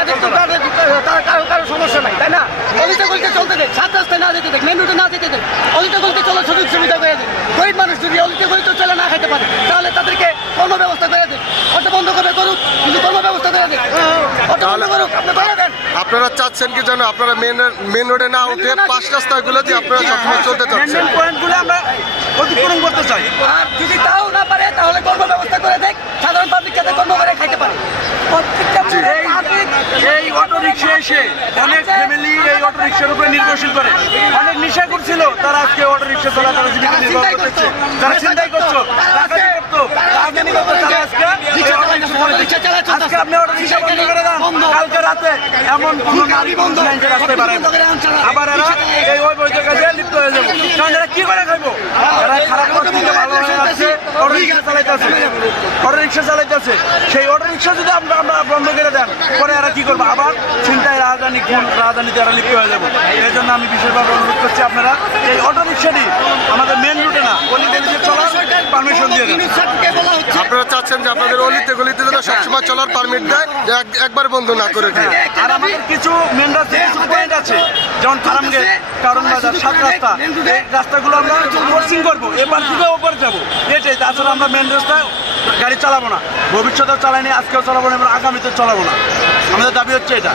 তাদেরকে আপনারা চাচ্ছেন কি যেন আপনারা মেন মেন রোডে না উঠে পাঁচ রাস্তাগুলোতে আপনারা সবসময় চলতে চাচ্ছেন। তাও না পারে তাহলে কর্ম ব্যবস্থা করে দেখ। সাধারণ পাবলিক কর্ম করে খাইতে পারে। এই এই অটো রিক্সা এসে অনেক ফ্যামিলি এই অটো রিক্সার উপরে নির্ভরশীল করে। অনেক নেশা করছিল তারা আজকে অটো রিক্সা চলা তারা জীবিকা নির্বাহ চিন্তাই করছ। তারা আজকে অটো রিক্সা আপনি অটো রিক্সা বন্ধ করে দেন কালকে রাতে এমন কোন নারী বন্ধ। নাই যে রাস্তায় বাড়ায় আবার এরা এই ওই বৈঠক কাজে লিপ্ত হয়ে যাব। কারণ এরা কি করে খাইবো এরা খারাপ পরিস্থিতিতে ভালো হয়ে যাচ্ছে অটো রিক্সা চালাইতেছে অটো রিক্সা চালাইতেছে। সেই অটো রিক্সা যদি আমরা আমরা বন্ধ করে দেন পরে এরা কি করব? আবার চিন্তায় রাজধানী কোন রাজধানীতে এরা লিপ্ত হয়ে যাব? এই জন্য আমি বিশেষভাবে অনুরোধ করছি আপনারা এই অটো রিক্সাটি আমাদের মেন রুটে না অলি চলার পারমিশন দিয়ে আপনারা চাচ্ছেন যে আপনাদের অলিতে গলিতে যেন সবসময় চলার পারমিট দেয় এক- একবার বন্ধ না করে দিয়ে। আর আমাদের কিছু মেন রাস্তায় কিছু পয়েন্ট ফার্মগেট কারণ বাজার সাত রাস্তা। এই রাস্তাগুলো আমরা ক্রসিং করব। এবার থেকে ওপরে যাব? এটাই তাছাড়া আমরা মেন রাস্তায় গাড়ি চালাবো না। ভবিষ্যতেও চালাইনি আজকেও চালাবো না এবং আগামীতে চালাবো না। আমাদের দাবি হচ্ছে এটা।